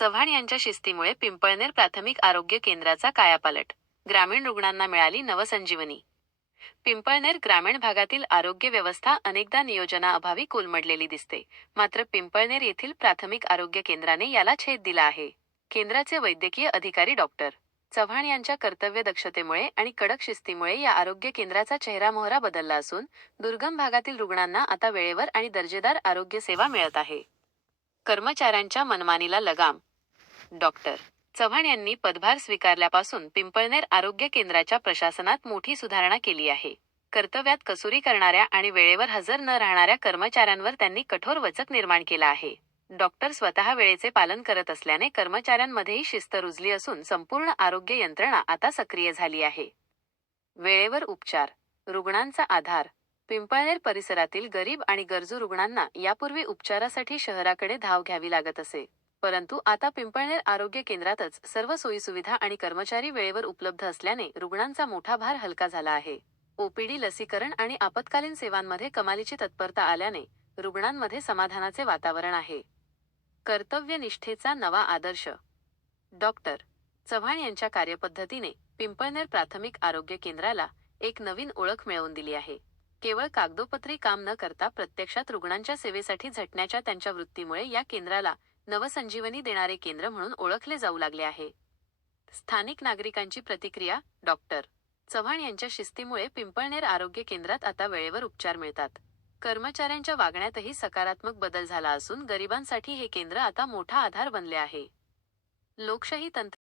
चव्हाण यांच्या शिस्तीमुळे पिंपळनेर प्राथमिक आरोग्य केंद्राचा कायापालट. ग्रामीण रुग्णांना मिळाली नवसंजीवनी. पिंपळनेर ग्रामीण भागातील आरोग्य व्यवस्था अनेकदा नियोजनाअभावी कोलमडलेली दिसते. मात्र पिंपळनेर येथील प्राथमिक आरोग्य केंद्राने याला छेद दिला आहे. केंद्राचे वैद्यकीय अधिकारी डॉक्टर चव्हाण यांच्या कर्तव्य दक्षतेमुळे आणि कडक शिस्तीमुळे या आरोग्य केंद्राचा चेहरामोहरा बदलला असून दुर्गम भागातील रुग्णांना आता वेळेवर आणि दर्जेदार आरोग्य सेवा मिळत आहे. कर्मचाऱ्यांच्या मनमानीला लगाम. डॉक्टर चव्हाण यांनी पदभार स्वीकारल्यापासून पिंपळनेर आरोग्य केंद्राच्या प्रशासनात मोठी सुधारणा केली आहे. कर्तव्यात कसुरी करणाऱ्या आणि वेळेवर हजर न राहणाऱ्या कर्मचाऱ्यांवर त्यांनी कठोर वचक निर्माण केला आहे. डॉक्टर स्वतः वेळेचे पालन करत असल्याने कर्मचाऱ्यांमध्येही शिस्त रुजली असून संपूर्ण आरोग्य यंत्रणा आता सक्रिय झाली आहे. वेळेवर उपचार, रुग्णांचा आधार. पिंपळनेर परिसरातील गरीब आणि गरजू रुग्णांना यापूर्वी उपचारासाठी शहराकडे धाव घ्यावी लागत असे. परंतु आता पिंपळनेर आरोग्य केंद्रातच सर्व सोयीसुविधा आणि कर्मचारी वेळेवर उपलब्ध असल्याने रुग्णांचा मोठा भार हलका झाला आहे. ओपीडी, लसीकरण आणि आपत्कालीन सेवांमध्ये कमालीची तत्परता आल्याने रुग्णांमध्ये समाधानाचे वातावरण आहे. कर्तव्यनिष्ठेचा नवा आदर्श. डॉक्टर चव्हाण यांच्या कार्यपद्धतीने पिंपळनेर प्राथमिक आरोग्य केंद्राला एक नवीन ओळख मिळवून दिली आहे. केवळ कागदोपत्री काम न करता प्रत्यक्षात रुग्णांच्या सेवेसाठी झटण्याच्या त्यांच्या वृत्तीमुळे या केंद्राला नवसंजीवनी देणारे केंद्र म्हणून ओळखले जाऊ लागले आहे. स्थानिक नागरिकांची प्रतिक्रिया. डॉक्टर चव्हाण यांच्या शिस्तीमुळे पिंपळनेर आरोग्य केंद्रात आता वेळेवर उपचार मिळतात. कर्मचाऱ्यांच्या वागण्यातही सकारात्मक बदल झाला असून गरिबांसाठी हे केंद्र आता मोठा आधार बनले आहे. लोकशाही तंत्र